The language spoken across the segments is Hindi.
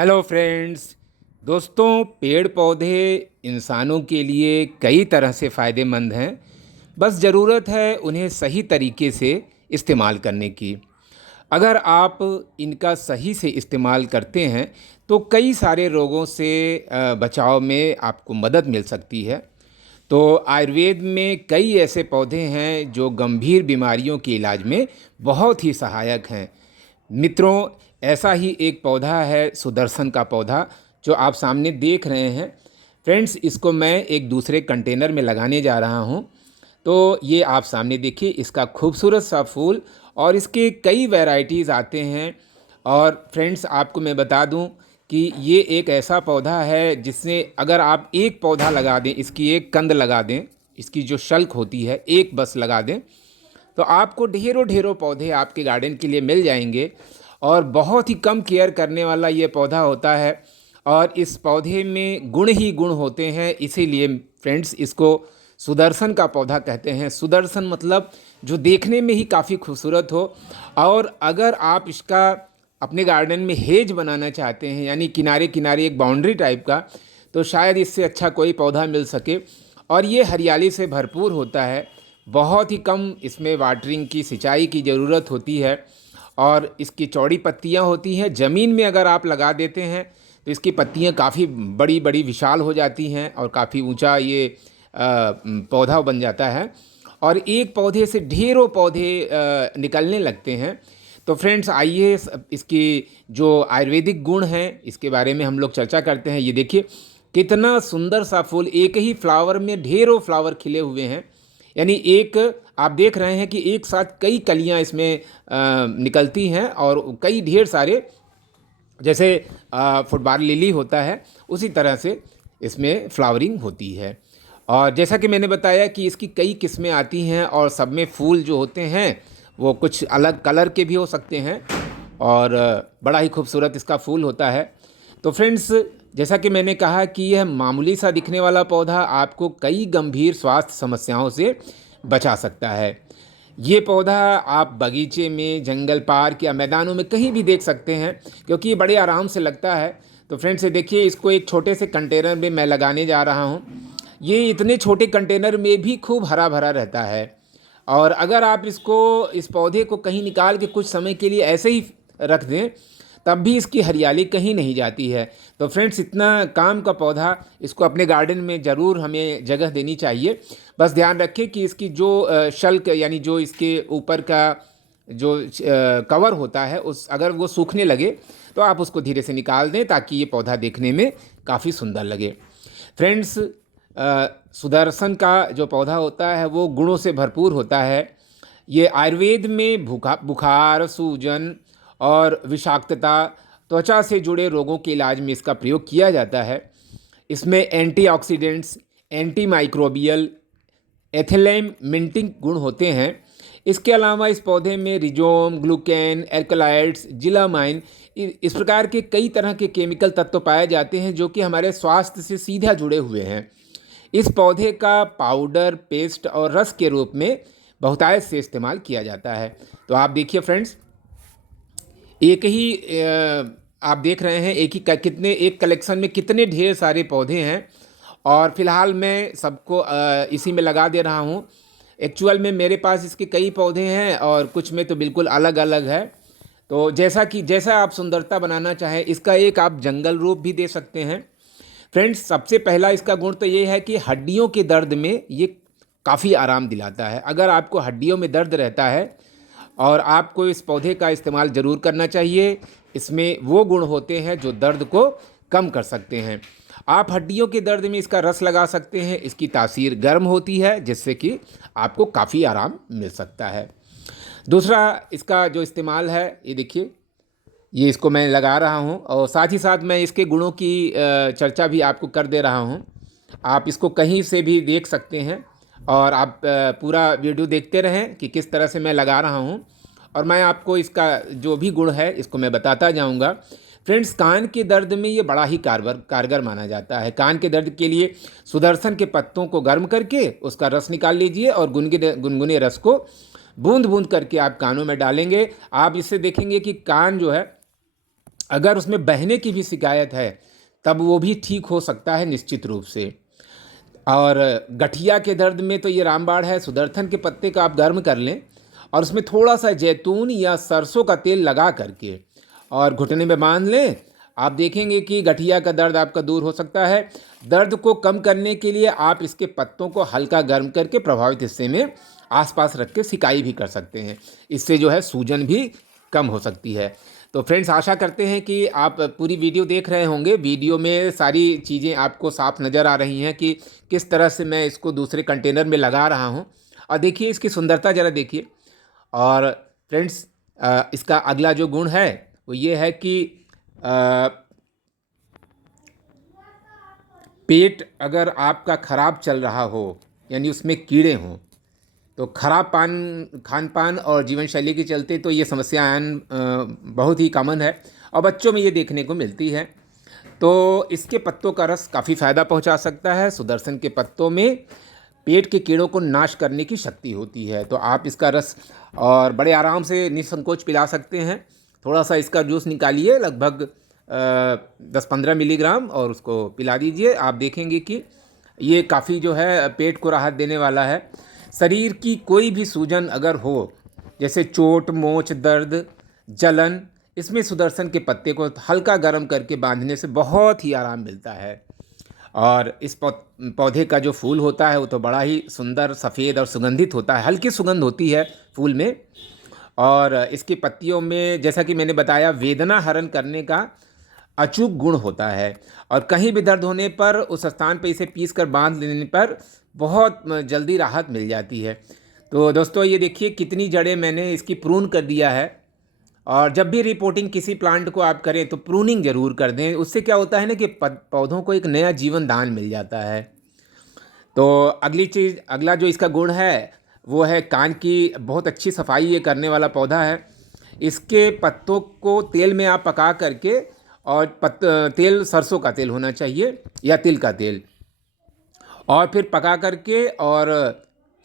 Hello friends. दोस्तों, पेड़ पौधे इंसानों के लिए कई तरह से फ़ायदेमंद हैं। बस ज़रूरत है उन्हें सही तरीके से इस्तेमाल करने की। अगर आप इनका सही से इस्तेमाल करते हैं तो कई सारे रोगों से बचाव में आपको मदद मिल सकती है। तो आयुर्वेद में कई ऐसे पौधे हैं जो गंभीर बीमारियों के इलाज में बहुत ही सहायक हैं। मित्रों, ऐसा ही एक पौधा है सुदर्शन का पौधा, जो आप सामने देख रहे हैं। फ्रेंड्स, इसको मैं एक दूसरे कंटेनर में लगाने जा रहा हूँ। तो ये आप सामने देखिए, इसका खूबसूरत सा फूल और इसके कई वैरायटीज़ आते हैं। और फ्रेंड्स, आपको मैं बता दूं कि ये एक ऐसा पौधा है जिससे अगर आप एक पौधा लगा दें, इसकी एक कंद लगा दें, इसकी जो शल्क होती है एक बस लगा दें, तो आपको ढेरों ढेरों पौधे आपके गार्डन के लिए मिल जाएंगे। और बहुत ही कम केयर करने वाला ये पौधा होता है और इस पौधे में गुण ही गुण होते हैं। इसीलिए फ्रेंड्स, इसको सुदर्शन का पौधा कहते हैं। सुदर्शन मतलब जो देखने में ही काफ़ी खूबसूरत हो। और अगर आप इसका अपने गार्डन में हेज बनाना चाहते हैं, यानी किनारे किनारे एक बाउंड्री टाइप का, तो शायद इससे अच्छा कोई पौधा मिल सके। और ये हरियाली से भरपूर होता है। बहुत ही कम इसमें वाटरिंग की, सिंचाई की ज़रूरत होती है और इसकी चौड़ी पत्तियां होती हैं। ज़मीन में अगर आप लगा देते हैं तो इसकी पत्तियां काफ़ी बड़ी बड़ी विशाल हो जाती हैं और काफ़ी ऊंचा ये पौधा बन जाता है। और एक पौधे से ढेरों पौधे निकलने लगते हैं। तो फ्रेंड्स, आइए इसकी जो आयुर्वेदिक गुण हैं इसके बारे में हम लोग चर्चा करते हैं। ये देखिए कितना सुंदर सा फूल, एक ही फ्लावर में ढेरों फ्लावर खिले हुए हैं। यानी एक, आप देख रहे हैं कि एक साथ कई कलियां इसमें निकलती हैं और कई ढेर सारे, जैसे फुटबॉल लिली होता है उसी तरह से इसमें फ्लावरिंग होती है। और जैसा कि मैंने बताया कि इसकी कई किस्में आती हैं और सब में फूल जो होते हैं वो कुछ अलग कलर के भी हो सकते हैं और बड़ा ही खूबसूरत इसका फूल होता है। तो फ्रेंड्स, जैसा कि मैंने कहा कि यह मामूली सा दिखने वाला पौधा आपको कई गंभीर स्वास्थ्य समस्याओं से बचा सकता है। ये पौधा आप बगीचे में, जंगल पार्क या मैदानों में कहीं भी देख सकते हैं, क्योंकि ये बड़े आराम से लगता है। तो फ्रेंड्स, ये देखिए, इसको एक छोटे से कंटेनर में मैं लगाने जा रहा हूँ। ये इतने छोटे कंटेनर में भी खूब हरा भरा रहता है। और अगर आप इस पौधे को कहीं निकाल के कुछ समय के लिए ऐसे ही रख दें, तब भी इसकी हरियाली कहीं नहीं जाती है। तो फ्रेंड्स, इतना काम का पौधा, इसको अपने गार्डन में ज़रूर हमें जगह देनी चाहिए। बस ध्यान रखें कि इसकी जो शल्क, यानी जो इसके ऊपर का जो कवर होता है, उस अगर वो सूखने लगे तो आप उसको धीरे से निकाल दें, ताकि ये पौधा देखने में काफ़ी सुंदर लगे। फ्रेंड्स, सुदर्शन का जो पौधा होता है वो गुणों से भरपूर होता है। ये आयुर्वेद में बुखार, सूजन और विषाक्तता, त्वचा से जुड़े रोगों के इलाज में इसका प्रयोग किया जाता है। इसमें एंटीऑक्सीडेंट्स, एंटी माइक्रोबियल, एथिलेम मिंटिंग गुण होते हैं। इसके अलावा इस पौधे में रिजोम, ग्लूकेन, एल्कलाइड्स, जिलामाइन, इस प्रकार के कई तरह के केमिकल तत्व पाए जाते हैं जो कि हमारे स्वास्थ्य से सीधा जुड़े हुए हैं। इस पौधे का पाउडर, पेस्ट और रस के रूप में बहुतायत से इस्तेमाल किया जाता है। तो आप देखिए फ्रेंड्स, एक ही आप देख रहे हैं कितने एक कलेक्शन में कितने ढेर सारे पौधे हैं। और फिलहाल मैं सबको इसी में लगा दे रहा हूँ। एक्चुअल में मेरे पास इसके कई पौधे हैं और कुछ में तो बिल्कुल अलग अलग है। तो जैसा आप सुंदरता बनाना चाहें, इसका एक आप जंगल रूप भी दे सकते हैं। फ्रेंड्स, सबसे पहला इसका गुण तो ये है कि हड्डियों के दर्द में ये काफ़ी आराम दिलाता है। अगर आपको हड्डियों में दर्द रहता है और आपको इस पौधे का इस्तेमाल ज़रूर करना चाहिए। इसमें वो गुण होते हैं जो दर्द को कम कर सकते हैं। आप हड्डियों के दर्द में इसका रस लगा सकते हैं। इसकी तासीर गर्म होती है, जिससे कि आपको काफ़ी आराम मिल सकता है। दूसरा इसका जो इस्तेमाल है, ये देखिए, ये इसको मैं लगा रहा हूँ और साथ ही साथ मैं इसके गुणों की चर्चा भी आपको कर दे रहा हूँ। आप इसको कहीं से भी देख सकते हैं और आप पूरा वीडियो देखते रहें कि किस तरह से मैं लगा रहा हूँ, और मैं आपको इसका जो भी गुण है इसको मैं बताता जाऊँगा। फ्रेंड्स, कान के दर्द में ये बड़ा ही कारगर माना जाता है। कान के दर्द के लिए सुदर्शन के पत्तों को गर्म करके उसका रस निकाल लीजिए और गुनगुने रस को बूंद बूंद करके आप कानों में डालेंगे। आप इससे देखेंगे कि कान जो है अगर उसमें बहने की भी शिकायत है तब वो भी ठीक हो सकता है निश्चित रूप से। और गठिया के दर्द में तो ये रामबाण है, सुदर्शन के पत्ते का आप गर्म कर लें और उसमें थोड़ा सा जैतून या सरसों का तेल लगा करके और घुटने में बांध लें। आप देखेंगे कि गठिया का दर्द आपका दूर हो सकता है। दर्द को कम करने के लिए आप इसके पत्तों को हल्का गर्म करके प्रभावित हिस्से में आसपास रख के सिकाई भी कर सकते हैं। इससे जो है सूजन भी कम हो सकती है। तो फ्रेंड्स, आशा करते हैं कि आप पूरी वीडियो देख रहे होंगे। वीडियो में सारी चीज़ें आपको साफ नज़र आ रही हैं कि किस तरह से मैं इसको दूसरे कंटेनर में लगा रहा हूं। और देखिए इसकी सुंदरता ज़रा देखिए। और फ्रेंड्स, इसका अगला जो गुण है वो ये है कि पेट अगर आपका ख़राब चल रहा हो, यानी उसमें कीड़े हों, तो खराब खान पान और जीवन शैली के चलते तो ये समस्याएं बहुत ही कॉमन है और बच्चों में ये देखने को मिलती है। तो इसके पत्तों का रस काफ़ी फ़ायदा पहुंचा सकता है। सुदर्शन के पत्तों में पेट के कीड़ों को नाश करने की शक्ति होती है। तो आप इसका रस और बड़े आराम से निसंकोच पिला सकते हैं। थोड़ा सा इसका जूस निकालिए, लगभग 10-15 मिलीग्राम, और उसको पिला दीजिए। आप देखेंगे कि ये काफ़ी जो है पेट को राहत देने वाला है। शरीर की कोई भी सूजन अगर हो, जैसे चोट, मोच दर्द, जलन, इसमें सुदर्शन के पत्ते को हल्का गर्म करके बांधने से बहुत ही आराम मिलता है। और इस पौधे का जो फूल होता है वो तो बड़ा ही सुंदर, सफ़ेद और सुगंधित होता है। हल्की सुगंध होती है फूल में। और इसकी पत्तियों में, जैसा कि मैंने बताया, वेदना हरण करने का अचूक गुण होता है। और कहीं भी दर्द होने पर उस स्थान पर इसे पीस कर बांध लेने पर बहुत जल्दी राहत मिल जाती है। तो दोस्तों, ये देखिए कितनी जड़ें मैंने इसकी प्रून कर दिया है। और जब भी रिपोर्टिंग किसी प्लांट को आप करें तो प्रूनिंग ज़रूर कर दें। उससे क्या होता है ना कि पौधों को एक नया जीवन दान मिल जाता है। तो अगला जो इसका गुण है वो है कान की बहुत अच्छी सफाई ये करने वाला पौधा है। इसके पत्तों को तेल में आप पका करके, और तेल सरसों का तेल होना चाहिए या तिल का तेल, और फिर पका करके और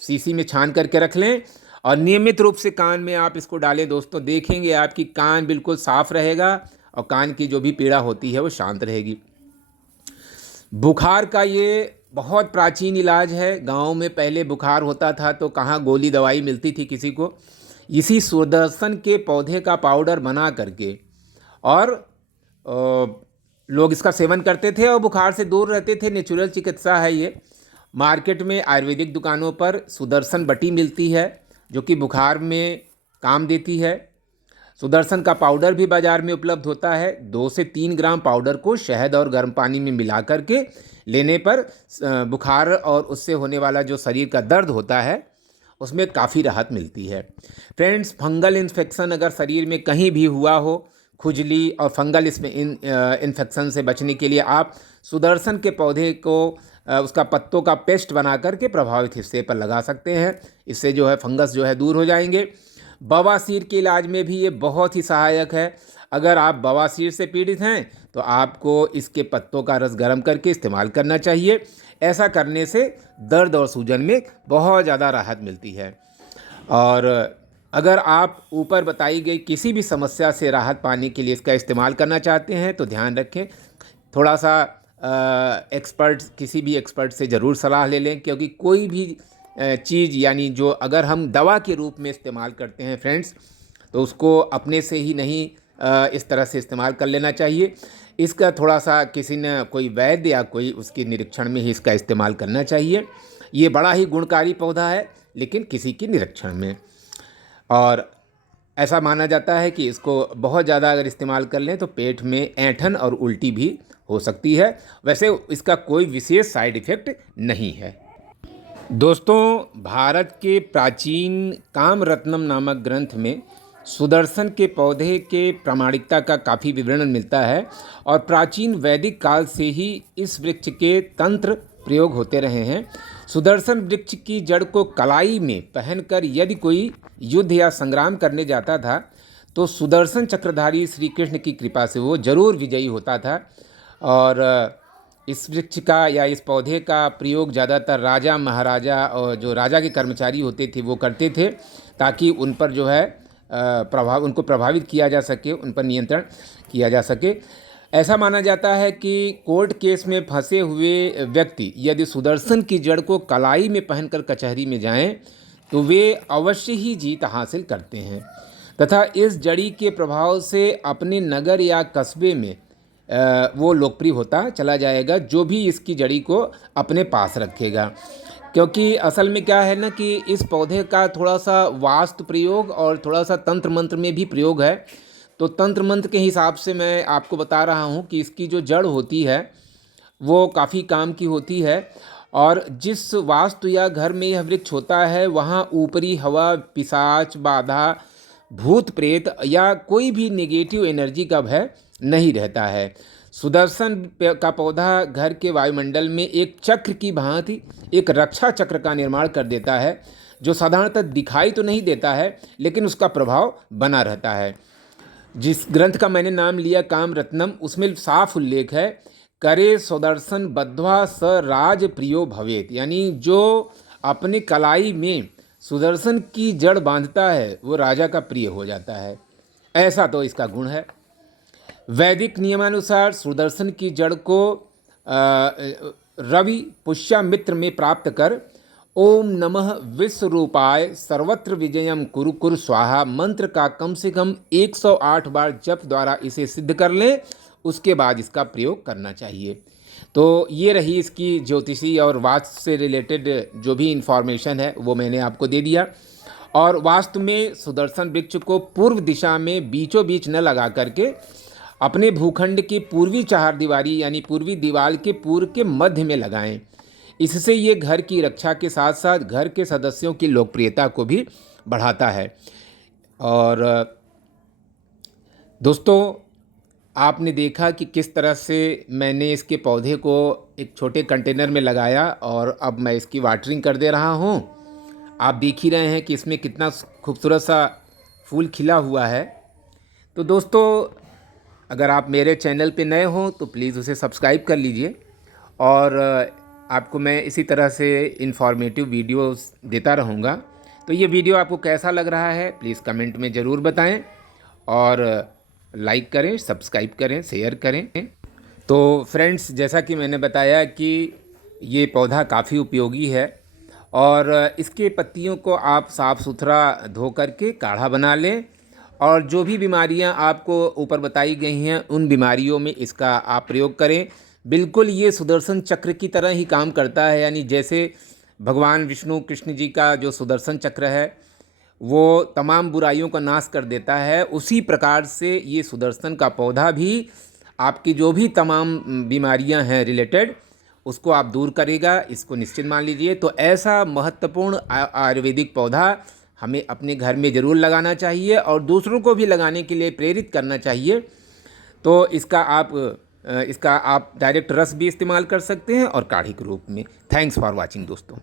शीशी में छान करके रख लें और नियमित रूप से कान में आप इसको डालें। दोस्तों, देखेंगे आपकी कान बिल्कुल साफ़ रहेगा और कान की जो भी पीड़ा होती है वो शांत रहेगी। बुखार का ये बहुत प्राचीन इलाज है। गांव में पहले बुखार होता था तो कहाँ गोली दवाई मिलती थी किसी को। इसी सुदर्शन के पौधे का पाउडर बना करके और लोग इसका सेवन करते थे और बुखार से दूर रहते थे। नेचुरल चिकित्सा है ये। मार्केट में आयुर्वेदिक दुकानों पर सुदर्शन बटी मिलती है जो कि बुखार में काम देती है। सुदर्शन का पाउडर भी बाज़ार में उपलब्ध होता है। 2 से 3 ग्राम पाउडर को शहद और गर्म पानी में मिला करके लेने पर बुखार और उससे होने वाला जो शरीर का दर्द होता है उसमें काफ़ी राहत मिलती है। फ्रेंड्स, फंगल इन्फेक्शन अगर शरीर में कहीं भी हुआ हो, खुजली और फंगल इसमें इन्फेक्शन से बचने के लिए आप सुदर्शन के पौधे को उसका पत्तों का पेस्ट बना करके प्रभावित हिस्से पर लगा सकते हैं। इससे जो है फंगस जो है दूर हो जाएंगे। बवासीर के इलाज में भी ये बहुत ही सहायक है। अगर आप बवासीर से पीड़ित हैं तो आपको इसके पत्तों का रस गर्म करके इस्तेमाल करना चाहिए। ऐसा करने से दर्द और सूजन में बहुत ज़्यादा राहत मिलती है। और अगर आप ऊपर बताई गई किसी भी समस्या से राहत पाने के लिए इसका इस्तेमाल करना चाहते हैं तो ध्यान रखें, थोड़ा सा किसी भी एक्सपर्ट से ज़रूर सलाह ले लें, क्योंकि कोई भी चीज़ यानी जो अगर हम दवा के रूप में इस्तेमाल करते हैं फ्रेंड्स, तो उसको अपने से ही नहीं इस तरह से इस्तेमाल कर लेना चाहिए। इसका थोड़ा सा किसी ने, कोई वैद्य या कोई उसके निरीक्षण में ही इसका इस्तेमाल करना चाहिए। ये बड़ा ही गुणकारी पौधा है लेकिन किसी के निरीक्षण में। और ऐसा माना जाता है कि इसको बहुत ज़्यादा अगर इस्तेमाल कर लें तो पेट में ऐंठन और उल्टी भी हो सकती है। वैसे इसका कोई विशेष साइड इफ़ेक्ट नहीं है। दोस्तों, भारत के प्राचीन कामरत्नम नामक ग्रंथ में सुदर्शन के पौधे के प्रामाणिकता का काफ़ी विवरण मिलता है और प्राचीन वैदिक काल से ही इस वृक्ष के तंत्र प्रयोग होते रहे हैं। सुदर्शन वृक्ष की जड़ को कलाई में पहनकर यदि कोई युद्ध या संग्राम करने जाता था तो सुदर्शन चक्रधारी श्री कृष्ण की कृपा से वो जरूर विजयी होता था। और इस वृक्ष का या इस पौधे का प्रयोग ज़्यादातर राजा, महाराजा और जो राजा के कर्मचारी होते थे वो करते थे, ताकि उन पर जो है उनको प्रभावित किया जा सके, उन पर नियंत्रण किया जा सके। ऐसा माना जाता है कि कोर्ट केस में फंसे हुए व्यक्ति यदि सुदर्शन की जड़ को कलाई में पहनकर कचहरी में जाएं तो वे अवश्य ही जीत हासिल करते हैं तथा इस जड़ी के प्रभाव से अपने नगर या कस्बे में वो लोकप्रिय होता चला जाएगा, जो भी इसकी जड़ी को अपने पास रखेगा। क्योंकि असल में क्या है ना कि इस पौधे का थोड़ा सा वास्तु प्रयोग और थोड़ा सा तंत्र मंत्र में भी प्रयोग है। तो तंत्र मंत्र के हिसाब से मैं आपको बता रहा हूँ कि इसकी जो जड़ होती है वो काफ़ी काम की होती है, और जिस वास्तु या घर में यह वृक्ष होता है वहाँ ऊपरी हवा, पिशाच, बाधा, भूत प्रेत या कोई भी नेगेटिव एनर्जी का भय नहीं रहता है। सुदर्शन का पौधा घर के वायुमंडल में एक चक्र की भांति एक रक्षा चक्र का निर्माण कर देता है, जो साधारणतः दिखाई तो नहीं देता है लेकिन उसका प्रभाव बना रहता है। जिस ग्रंथ का मैंने नाम लिया काम रत्नम, उसमें साफ उल्लेख है, करे सुदर्शन बद्ध्वा स राज प्रियो भवेत, यानी जो अपने कलाई में सुदर्शन की जड़ बांधता है वो राजा का प्रिय हो जाता है। ऐसा तो इसका गुण है। वैदिक नियमानुसार सुदर्शन की जड़ को रवि पुष्यमित्र में प्राप्त कर ओम नमः विश्वरूपाय सर्वत्र विजयम कुरु कुरु स्वाहा मंत्र का कम से कम 108 बार जप द्वारा इसे सिद्ध कर लें, उसके बाद इसका प्रयोग करना चाहिए। तो ये रही इसकी ज्योतिषी और वास्तु से रिलेटेड जो भी इन्फॉर्मेशन है वो मैंने आपको दे दिया। और वास्तु में सुदर्शन वृक्ष को पूर्व दिशा में बीचों बीच न लगा करके अपने भूखंड की पूर्वी चारदीवारी यानी पूर्वी दीवार के पूर्व के मध्य में लगाएं। इससे ये घर की रक्षा के साथ साथ घर के सदस्यों की लोकप्रियता को भी बढ़ाता है। और दोस्तों, आपने देखा कि किस तरह से मैंने इसके पौधे को एक छोटे कंटेनर में लगाया और अब मैं इसकी वाटरिंग कर दे रहा हूँ। आप देख ही रहे हैं कि इसमें कितना खूबसूरत सा फूल खिला हुआ है। तो दोस्तों, अगर आप मेरे चैनल पे नए हो तो प्लीज़ उसे सब्सक्राइब कर लीजिए, और आपको मैं इसी तरह से इन्फॉर्मेटिव वीडियोस देता रहूँगा। तो ये वीडियो आपको कैसा लग रहा है प्लीज़ कमेंट में ज़रूर बताएं, और लाइक करें, सब्सक्राइब करें, शेयर करें। तो फ्रेंड्स, जैसा कि मैंने बताया कि ये पौधा काफ़ी उपयोगी है, और इसके पत्तियों को आप साफ़ सुथरा धो करके काढ़ा बना लें, और जो भी बीमारियां आपको ऊपर बताई गई हैं उन बीमारियों में इसका आप प्रयोग करें। बिल्कुल ये सुदर्शन चक्र की तरह ही काम करता है, यानी जैसे भगवान विष्णु कृष्ण जी का जो सुदर्शन चक्र है वो तमाम बुराइयों का नाश कर देता है, उसी प्रकार से ये सुदर्शन का पौधा भी आपकी जो भी तमाम बीमारियां हैं रिलेटेड उसको आप दूर करेगा, इसको निश्चित मान लीजिए। तो ऐसा महत्वपूर्ण आयुर्वेदिक पौधा हमें अपने घर में ज़रूर लगाना चाहिए और दूसरों को भी लगाने के लिए प्रेरित करना चाहिए। तो इसका आप डायरेक्ट रस भी इस्तेमाल कर सकते हैं और काढ़े के रूप में। थैंक्स फॉर वाचिंग दोस्तों।